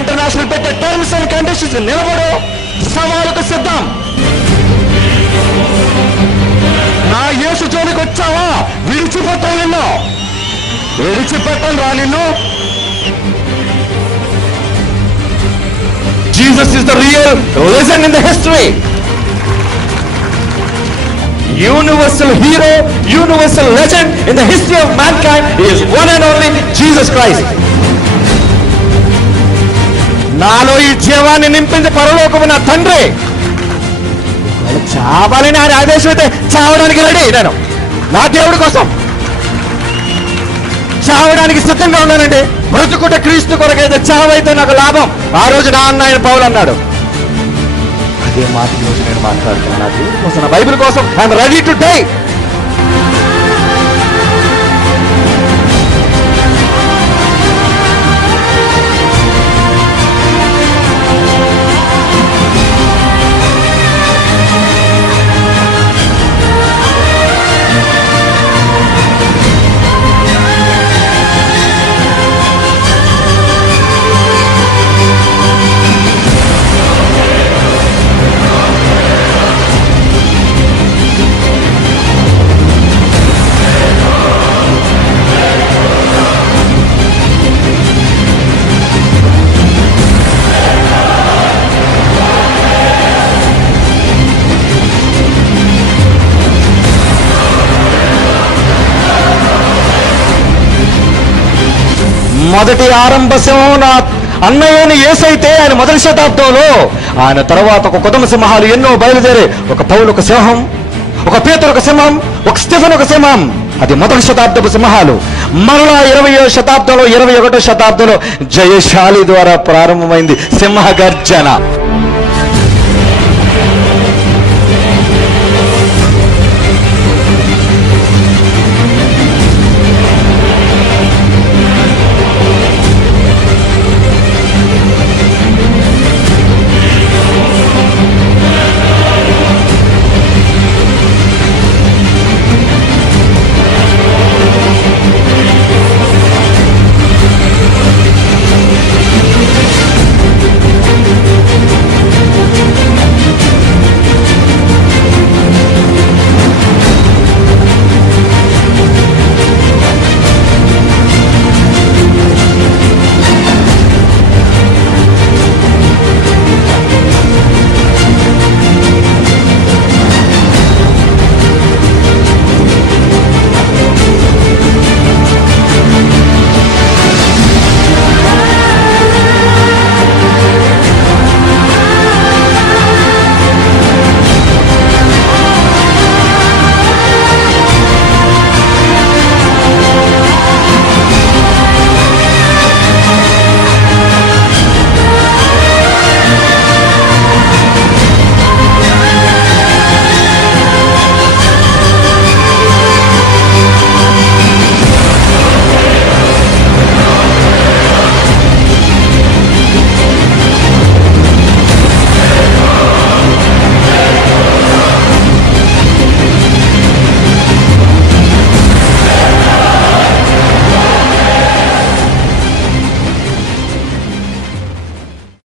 International పెట్టే terms and conditions నిలబడు, సవాలుకు సిద్ధం. నా యేసు జోలికి వచ్చావా, విడిచిపెట్టాను నిన్ను, విడిచిపెట్టాను రా నిన్ను. Jesus is the real legend in the history. Universal hero, universal legend in the history of mankind is one and only Jesus Christ. నాలో ఈ జీవాన్ని నింపింది పరలోకము నా తండ్రి. చావాలని ఆయన ఆదేశం అయితే చావడానికి రెడీ. నేను నా దేవుడి కోసం చావడానికి సిద్ధంగా ఉన్నానండి. బ్రతుకుట క్రీస్తు కొరకైతే చావైతే నాకు లాభం. ఆ రోజు నా అన్న ఆయన పౌలు అన్నాడు. అదే మాట రోజు నేను మాట్లాడుతున్నాను. నా దేవుడి కోసం, నా బైబిల్ కోసం ఐఎమ్ రెడీ టు డై. మొదటి ఆరంభ సింహం నా అన్నయ్యని యేసైతే ఆయన మొదటి శతాబ్దంలో, ఆయన తర్వాత ఒక కొదమ సింహాలు ఎన్నో బయలుదేరి, ఒక పౌలు ఒక సింహం, ఒక పేతురు ఒక సింహం, ఒక స్టెఫెన్ ఒక సింహం. అది మొదటి శతాబ్దపు సింహాలు. మరలా 20వ శతాబ్దంలో 21వ శతాబ్దంలో జయశాలి ద్వారా ప్రారంభమైంది సింహ గర్జన.